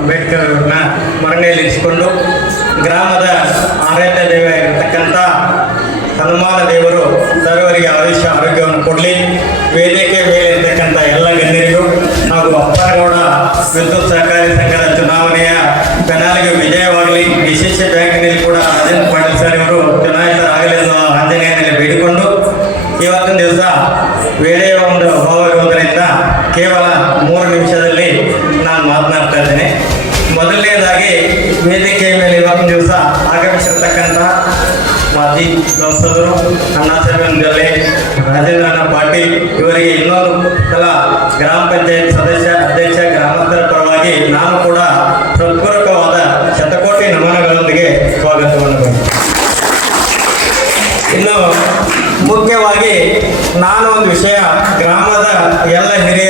ಸ್ಮರಣೆಯಲ್ಲಿ ಇರಿಸಿಕೊಂಡು ಗ್ರಾಮದ ಆರಾಧ್ಯ ದೇವಿಯಾಗಿರ್ತಕ್ಕಂಥ ಹನುಮಾನ ದೇವರು ಸರ್ವರಿಗೆ ಆಯುಷ್ಯ, ಆರೋಗ್ಯವನ್ನು ಕೊಡಲಿ. ವೇದಿಕೆ ಮೇಲೆ ಇರತಕ್ಕಂಥ ಎಲ್ಲ ಗಣ್ಯರಿಗೂ ಹಾಗೂ ಅಪ್ಪನಗೌಡ ವಿದ್ಯುತ್ ಸಹಕಾರಿ ಸಂಘದ ಚುನಾವಣೆಯ ಪೆನಾಲಿಗೆ ವಿಜಯವಾಗಲಿ. ವಿಶೇಷ ಬ್ಯಾಂಕಿನಲ್ಲಿ ಕೂಡ ಅಜಂತ್ ಪಾಟೀಲ್ ಸರ್ ಇವರು ಚುನಾಯಿತರಾಗಲಿ ಎಂದು ಆಂಜನೇಯನಲ್ಲಿ ಬೇಡಿಕೊಂಡು ಇವತ್ತಿನ ದಿವಸ ವೇಳೆಯ ಒಂದು ಅಭಾವ ಇರುವುದರಿಂದ ಕೇವಲ ಮೂರು ನಿಮಿಷದಲ್ಲಿ ವೇದಿಕೆಯ ಮೇಲೆ ಇವತ್ತು ದಿವಸ ಆಗಮಿಸಿರ್ತಕ್ಕಂಥ ಮಾಜಿ ಸಂಸದರು ಜೊಲ್ಲೆ ರಾಜೇಂದ್ರಣ್ಣ ಪಾಟೀಲ್ ಇವರಿಗೆ ಇನ್ನೊಂದು ಸಲ ಗ್ರಾಮ ಪಂಚಾಯತ್ ಸದಸ್ಯ, ಅಧ್ಯಕ್ಷ, ಗ್ರಾಮಸ್ಥರ ಪರವಾಗಿ ನಾನು ಕೂಡ ಹೃತ್ಪೂರ್ವಕವಾದ ಶತಕೋಟಿ ನಮನಗಳೊಂದಿಗೆ ಸ್ವಾಗತವನ್ನು. ಇನ್ನು ಮುಖ್ಯವಾಗಿ ನಾನು ಒಂದು ವಿಷಯ, ಗ್ರಾಮದ ಎಲ್ಲ ಹಿರಿಯರಿಗೆ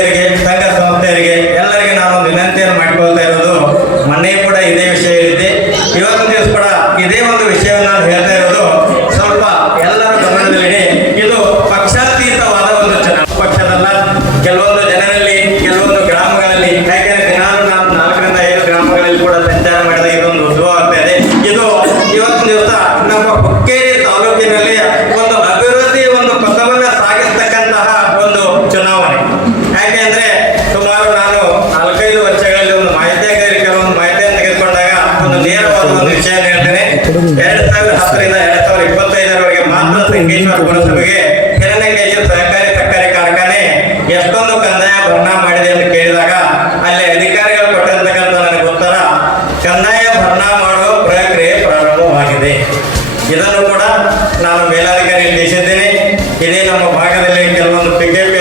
ಸಂಗೇಶ್ವರ ಪುರಸಭೆಗೆ ಹಿರಣ್ಯಕೇಶಿ ಸಹಕಾರಿ ಸಕ್ಕರೆ ಕಾರ್ಖಾನೆ ಎಷ್ಟೊಂದು ಕಂದಾಯ ಭರಣ ಮಾಡಿದೆ ಅಂತ ಕೇಳಿದಾಗ ಅಲ್ಲಿ ಅಧಿಕಾರಿಗಳು ಕೊಟ್ಟಿರ್ತಕ್ಕಂಥ ನನಗೆ ಉತ್ತರ ಕಂದಾಯ ಭರಣ ಮಾಡುವ ಪ್ರಕ್ರಿಯೆ ಪ್ರಾರಂಭವಾಗಿದೆ. ಇದನ್ನು ಕೂಡ ನಾನು ಮೇಲಾಧಿಕಾರಿ ತಿಳಿಸಿದ್ದೇನೆ. ಇದೇ ನಮ್ಮ ಭಾಗದಲ್ಲಿ ಕೆಲವೊಂದು ಪಿ ಕೆ ಪಿ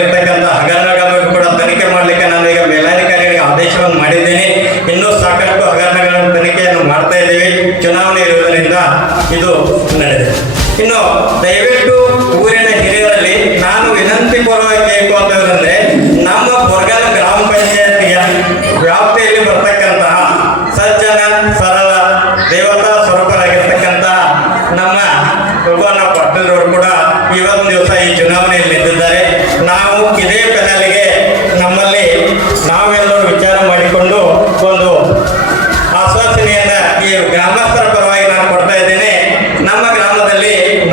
ಇರ್ತಕ್ಕಂಥ ಹಗರಣಗಳನ್ನು ಕೂಡ ತನಿಖೆ ಮಾಡಲಿಕ್ಕೆ ನಾನು ಈಗ ಮೇಲಾಧಿಕಾರಿಗಳಿಗೆ ಆದೇಶವನ್ನು ಮಾಡಿದ್ದೇನೆ. ಇನ್ನೂ ಸಾಕಷ್ಟು ಹಗರಣಗಳನ್ನು ತನಿಖೆಯನ್ನು ಮಾಡ್ತಾ ಇದ್ದೇವೆ. ಚುನಾವಣೆ ಇರುವುದರಿಂದ ಇದು ನಡೆದಿದೆ. ಇನ್ನು ದಯವಿಟ್ಟು ಊರಿನ ಹಿರಿಯರಲ್ಲಿ ನಾನು ವಿನಂತಿ ಪೂರ್ವಕ್ಕೆ ಅಂತ ಹೇಳಿದ್ರೆ ನಮ್ಮ ಬೊರ್ಗಲ್ ಗ್ರಾಮ ಪಂಚಾಯತಿಯ ವ್ಯಾಪ್ತಿಯಲ್ಲಿ ಬರ್ತಕ್ಕಂತಹ ಸಜ್ಜನ, ಸರಳ, ದೇವತಾ ಸ್ವರೂಪರಾಗಿರ್ತಕ್ಕಂತಹ ನಮ್ಮ ಭಗವಾನ ಪಾಟೀಲ್ರವರು ಕೂಡ ಇವತ್ತು ದಿವಸ ಈ ಚುನಾವಣೆಯಲ್ಲಿ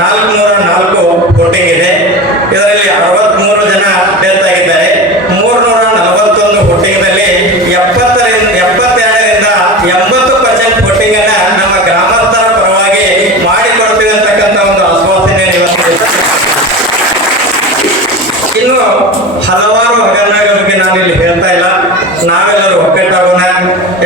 ನಾಲ್ಕುನೂರ ನಾಲ್ಕು ವೋಟಿಂಗ್ ಇದೆ ಇದರಲ್ಲಿ ಅರವತ್ಮೂರು ಜನ ಡೆತ್ ಆಗಿದ್ದಾರೆ. ಮೂರ್ನೂರ ನಲವತ್ತೊಂದು ವೋಟಿಂಗ್ನಲ್ಲಿ ಎಪ್ಪತ್ತರಿಂದ, ಎಪ್ಪತ್ತೆರಡರಿಂದ ಎಂಬತ್ತು ಪರ್ಸೆಂಟ್ ವೋಟಿಂಗ್ ಅನ್ನ ನಮ್ಮ ಗ್ರಾಮಾಂತರ ಪರವಾಗಿ ಮಾಡಿಕೊಡ್ತೀವಿ ಅಂತಕ್ಕಂಥ ಒಂದು ಇವತ್ತು ಇನ್ನು ಹಲವಾರು ಹಗರಣಗಳ ಬಗ್ಗೆ ನಾನು ಇಲ್ಲಿ ಹೇಳ್ತಾ ಇಲ್ಲ. ನಾವೆಲ್ಲರೂ ಒಕ್ಕಟ್ಟಾಗೋಣ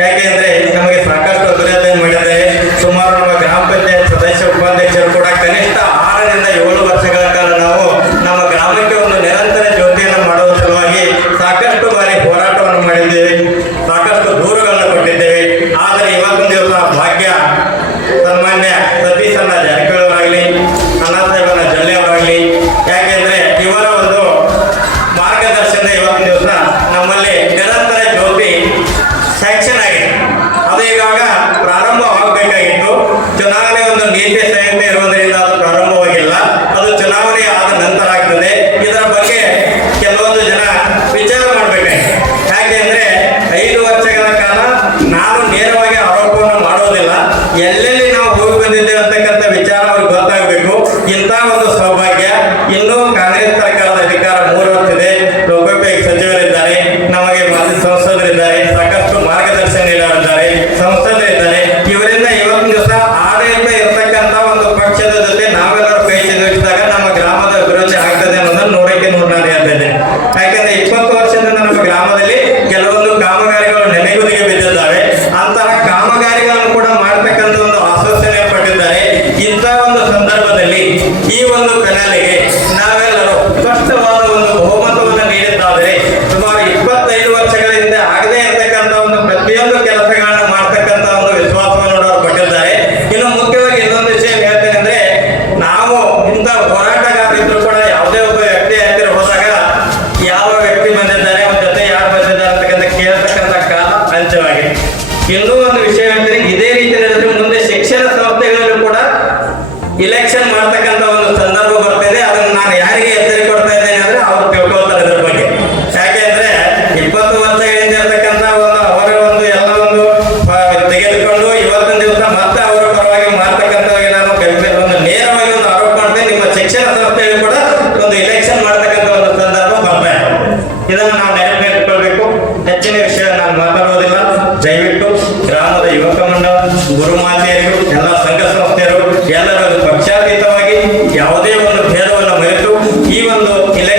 ಯಾಕೆಂದ್ರೆ ನಮಗೆ ಸಾಕಷ್ಟು ದುರ್ಯೋಧನೆ ಮಾಡಿದ್ದಾರೆ ಸುಮಾರು ನಮ್ಮ ಗ್ರಾಮ ಪಂಚಾಯತ್ ಸದಸ್ಯ ಉಪಾಧ್ಯಕ್ಷರು ಕೂಡ ಕನಿಷ್ಠ ಆರರಿಂದ ಏಳು ವರ್ಷಗಳ ಕಾಲ ನಾವು ನಮ್ಮ ಗ್ರಾಮಕ್ಕೆ ಒಂದು ನಿರಂತರ ಜ್ಯೋತಿಯನ್ನು ಮಾಡುವ ಸಲುವಾಗಿ ಸಾಕಷ್ಟು ಬಾರಿ ಹೋರಾಟವನ್ನು ಮಾಡಿದ್ದೇವೆ ಸಾಕಷ್ಟು ದೂರುಗಳನ್ನು ಕೊಟ್ಟಿದ್ದೇವೆ ಆದರೆ ಇವತ್ತೊಂದು ದಿವಸ ಭಾಗ್ಯ ಸನ್ಮಾನ್ಯ ಸತೀಶಣ್ಣ ಜಾರಕಿಹೊಳಿ ಅವರಾಗಲಿ ಅಣ್ಣಾಸಾಹೇಬನ ಜೊಲ್ಲೆ ಅವರಾಗಲಿ ಯಾಕೆಂದ್ರೆ ಇವರ ಒಂದು ಮಾರ್ಗದರ್ಶನ ಇವತ್ತಿನ ದಿವಸ ನಮ್ಮಲ್ಲಿ ನಿರಂತರ ಜ್ಯೋತಿ ಸ್ಯಾಂಕ್ಷನ್ ಆಗಿದೆ. ಅದು ಇವಾಗ ಪ್ರಾರಂಭವಾಗಬೇಕಾಗಿತ್ತು. ಚುನಾವಣೆ ಒಂದು ನೀತಿ ಸಂಹಿತೆ ಇರುವುದರಿಂದ ಅದು ಪ್ರಾರಂಭವಾಗಿಲ್ಲ. ಅದು ಚುನಾವಣೆ ಆದ ನಂತರ ಆಗ್ತದೆ. ಇದರ ಬಗ್ಗೆ ಕೆಲವೊಂದು ಜನ ವಿಚಾರ ಮಾಡಬೇಕಾಗಿದೆ ಯಾಕೆಂದ್ರೆ ಐದು ವರ್ಷಗಳ ಕಾಲ ನಾನು ನೇರವಾಗಿ ಆರೋಪವನ್ನು ಮಾಡೋದಿಲ್ಲ. ಎಲ್ಲೆಲ್ಲಿ ನಾವು ಹೋಗಿ ಬಂದಿದ್ದೇವೆ ಅಂತಕ್ಕಂಥ ಇಲೆಕ್ಷನ್ ಮಾಡ್ತಕ್ಕಂಥ ಒಂದು ಸಂದರ್ಭ ಬರ್ತದೆ ಅದನ್ನು ನಾನು ಯಾರಿಗೆ ಎಚ್ಚರಿಕೆ ಕೊಡ್ತಾ ಇದ್ದೇನೆ ಅಂದ್ರೆ ಅವ್ರು ತಿಳ್ಕೊಳ್ತಾರೆ ಅದರ ಬಗ್ಗೆ. ಯಾಕೆಂದ್ರೆ ಇಪ್ಪತ್ತು ವರ್ಷ ಹಿಂದಿರ್ತಕ್ಕಂಥ ಒಂದು ಅವರ ಒಂದು ಎಲ್ಲ ಒಂದು ತೆಗೆದುಕೊಂಡು ಇವತ್ತಿನ ದಿವಸ ಮತ್ತೆ ಅವರ ಪರವಾಗಿ ಮಾಡ್ತಕ್ಕಂಥವಾಗಿ ನಾನು ಒಂದು ನೇರವಾಗಿ ಒಂದು ಆರೋಪ ಮಾಡಿದೆ ನಿಮ್ಮ ಶಿಕ್ಷಣ ಸಂಸ್ಥೆಯಲ್ಲಿ ಕೂಡ ಒಂದು ಇಲೆಕ್ಷನ್ ಮಾಡ್ತಕ್ಕಂಥ ಒಂದು ಸಂದರ್ಭ ಬರ್ತಾ ಇದೆ. ಇದನ್ನು ನಾವು ನೆನಪಿಟ್ಕೊಳ್ಬೇಕು. ಹೆಚ್ಚಿನ ವಿಷಯ ನಾನು ಮಾತಾಡೋದಿಲ್ಲ. ದಯವಿಟ್ಟು ಗ್ರಾಮದ ಯುವಕ ಮಂಡಲ, ಗುರುಮಾತೆಯರಿಗೂ হলো